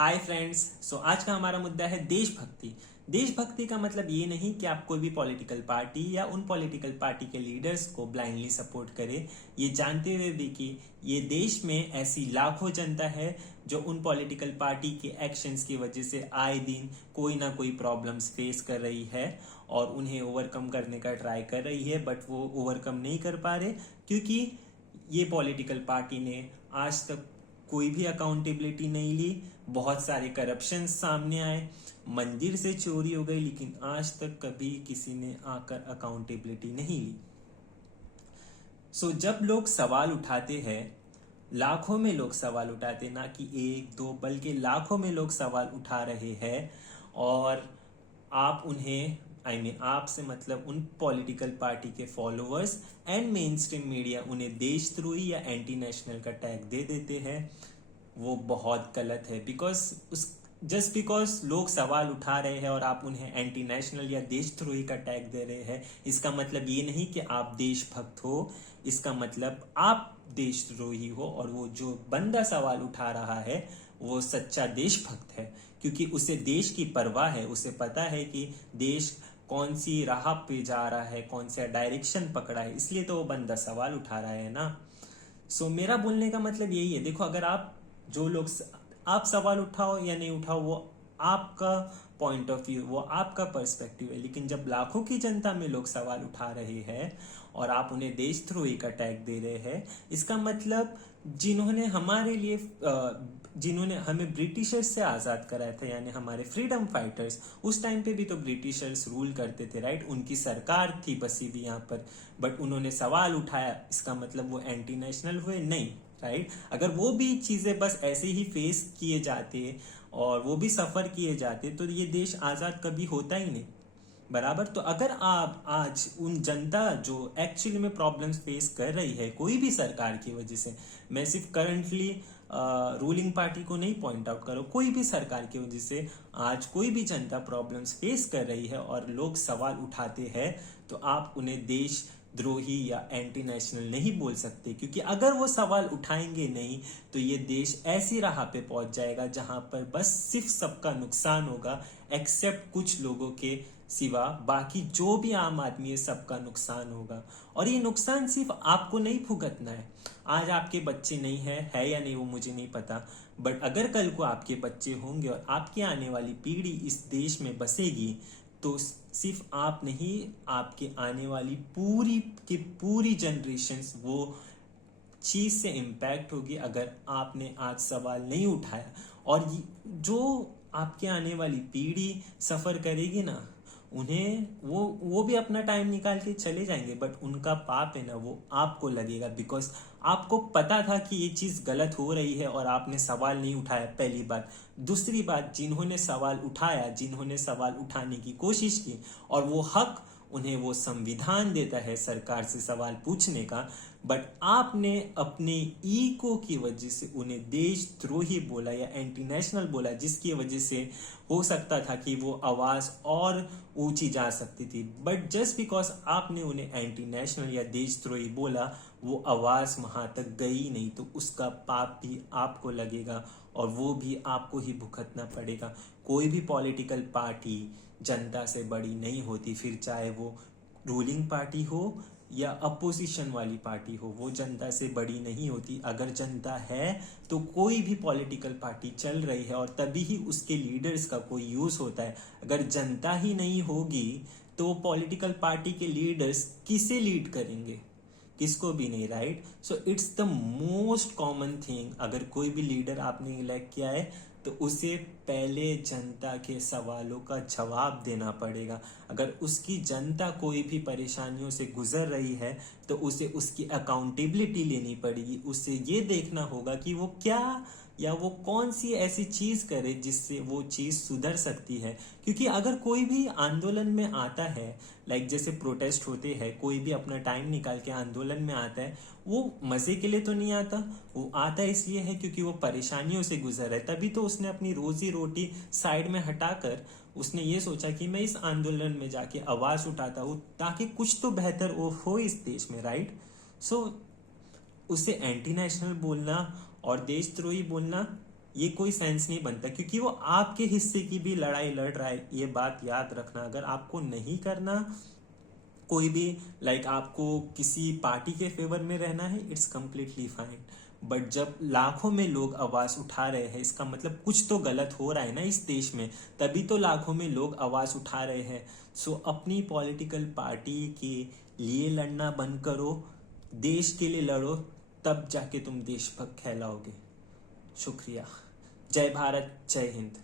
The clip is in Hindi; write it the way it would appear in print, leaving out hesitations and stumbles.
Hi friends. आज का हमारा मुद्दा है देशभक्ति। देशभक्ति का मतलब ये नहीं कि आप कोई भी पॉलिटिकल पार्टी या उन पॉलिटिकल पार्टी के लीडर्स को ब्लाइंडली सपोर्ट करें, ये जानते हुए भी कि ये देश में ऐसी लाखों जनता है जो उन पॉलिटिकल पार्टी के एक्शंस की वजह से आए दिन कोई ना कोई प्रॉब्लम्स फेस कर रही है और उन्हें ओवरकम करने का ट्राई कर रही है, बट वो ओवरकम नहीं कर पा रहे क्योंकि ये पॉलिटिकल पार्टी ने आज तक कोई भी अकाउंटेबिलिटी नहीं ली। बहुत सारे करप्शन सामने आए, मंदिर से चोरी हो गई, लेकिन आज तक कभी किसी ने आकर अकाउंटेबिलिटी नहीं ली। जब लोग सवाल उठाते हैं, लाखों में लोग सवाल उठाते, ना कि एक दो बल्कि लाखों में लोग सवाल उठा रहे हैं और आप उन्हें आप से मतलब उन पॉलिटिकल पार्टी के followers and main stream media उन्हें देशद्रोही या एंटी नेशनल का टैग दे देते हैं, वो बहुत गलत है। जस्ट बिकॉज लोग सवाल उठा रहे हैं और आप उन्हें एंटी नेशनल या देशद्रोही का टैग दे रहे हैं, इसका मतलब ये नहीं कि आप देशभक्त हो। इसका मतलब आप देशद्रोही हो और वो जो बंदा सवाल उठा रहा है वो सच्चा देशभक्त है, क्योंकि उसे देश की परवाह है। उसे पता है कि देश कौन सी राह पे जा रहा है, कौन सा डायरेक्शन पकड़ा है, इसलिए तो वो बंदा सवाल उठा रहा है ना। मेरा बोलने का मतलब यही है, देखो, अगर आप सवाल उठाओ या नहीं उठाओ, वो आपका पॉइंट ऑफ व्यू, वो आपका पर्सपेक्टिव है। लेकिन जब लाखों की जनता में लोग सवाल उठा रहे हैं और आप उन्हें देशद्रोही का टैग दे रहे हैं, इसका मतलब जिन्होंने हमें ब्रिटिशर्स से आज़ाद कराया था, यानी हमारे फ्रीडम फाइटर्स, उस टाइम पे भी तो ब्रिटिशर्स रूल करते थे, राइट। उनकी सरकार थी बसी हुई यहाँ पर, बट उन्होंने सवाल उठाया, इसका मतलब वो एंटी नेशनल हुए नहीं, राइट। अगर वो भी चीज़ें बस ऐसे ही फेस किए जाते और वो भी सफ़र किए जाते तो ये देश आज़ाद कभी होता ही नहीं, बराबर। तो अगर आप आज उन जनता जो एक्चुअली में प्रॉब्लम्स फेस कर रही है कोई भी सरकार की वजह से, मैं सिर्फ करंटली रूलिंग पार्टी को नहीं पॉइंट आउट करो, कोई भी सरकार की वजह से आज कोई भी जनता प्रॉब्लम्स फेस कर रही है और लोग सवाल उठाते हैं, तो आप उन्हें देशद्रोही या एंटी नेशनल नहीं बोल सकते, क्योंकि अगर वो सवाल उठाएंगे नहीं तो ये देश ऐसी राह पे पहुंच जाएगा जहां पर बस सिर्फ सबका नुकसान होगा, एक्सेप्ट कुछ लोगों के सिवा बाकी जो भी आम आदमी है सबका नुकसान होगा। और ये नुकसान सिर्फ आपको नहीं भुगतना है। आज आपके बच्चे नहीं है या नहीं वो मुझे नहीं पता, बट अगर कल को आपके बच्चे होंगे और आपकी आने वाली पीढ़ी इस देश में बसेगी, तो सिर्फ आप नहीं, आपके आने वाली पूरी की पूरी जनरेशन्स वो चीज से इम्पैक्ट होगी अगर आपने आज सवाल नहीं उठाया। और जो आपके आने वाली पीढ़ी सफर करेगी ना, उन्हें वो भी अपना टाइम निकाल के चले जाएंगे, बट उनका पाप है ना वो आपको लगेगा, बिकॉज आपको पता था कि ये चीज गलत हो रही है और आपने सवाल नहीं उठाया, पहली बात। दूसरी बात, जिन्होंने सवाल उठाया, जिन्होंने सवाल उठाने की कोशिश की और वो हक उन्हें वो संविधान देता है सरकार से सवाल पूछने का, बट आपने अपने ईगो की वजह से उन्हें देशद्रोही बोला या एंटी नेशनल बोला, जिसकी वजह से हो सकता था कि वो आवाज और ऊंची जा सकती थी। बट जस्ट बिकॉज आपने उन्हें एंटी नेशनल या देशद्रोही बोला, वो आवाज वहां तक गई नहीं, तो उसका पाप भी आपको लगेगा और वो भी आपको ही भुगतना पड़ेगा। कोई भी पॉलिटिकल पार्टी जनता से बड़ी नहीं होती, फिर चाहे वो रूलिंग पार्टी हो या अपोजिशन वाली पार्टी हो, वो जनता से बड़ी नहीं होती। अगर जनता है तो कोई भी पॉलिटिकल पार्टी चल रही है और तभी ही उसके लीडर्स का कोई यूज होता है। अगर जनता ही नहीं होगी तो पॉलिटिकल पार्टी के लीडर्स किसे लीड करेंगे? किसको भी नहीं, right. It's the most common thing, अगर कोई भी लीडर आपने इलेक्ट किया है तो उसे पहले जनता के सवालों का जवाब देना पड़ेगा। अगर उसकी जनता कोई भी परेशानियों से गुजर रही है तो उसे उसकी अकाउंटेबिलिटी लेनी पड़ेगी। उसे ये देखना होगा कि वो क्या या वो कौन सी ऐसी चीज करे जिससे वो चीज सुधर सकती है। क्योंकि अगर कोई भी आंदोलन में आता है, लाइक जैसे प्रोटेस्ट होते हैं, कोई भी अपना टाइम निकाल के आंदोलन में आता है, वो मजे के लिए तो नहीं आता, वो आता इसलिए है क्योंकि वो परेशानियों से गुजर है। तभी तो उसने अपनी रोजी रोटी साइड में हटाकर उसने ये सोचा कि मैं इस आंदोलन में जाके आवाज उठाता हूँ ताकि कुछ तो बेहतर हो इस देश में, राइट। उसे एंटी नेशनल बोलना और देशद्रोही बोलना ये कोई सेंस नहीं बनता, क्योंकि वो आपके हिस्से की भी लड़ाई लड़ रहा है। ये बात याद रखना, अगर आपको नहीं करना कोई भी, लाइक आपको किसी पार्टी के फेवर में रहना है, इट्स कंप्लीटली फाइन। बट जब लाखों में लोग आवाज उठा रहे हैं, इसका मतलब कुछ तो गलत हो रहा है ना इस देश में, तभी तो लाखों में लोग आवाज उठा रहे हैं। सो अपनी पॉलिटिकल पार्टी के लिए लड़ना बंद करो, देश के लिए लड़ो, तब जाके तुम देशभक्त कहलाओगे। शुक्रिया। जय भारत, जय हिंद।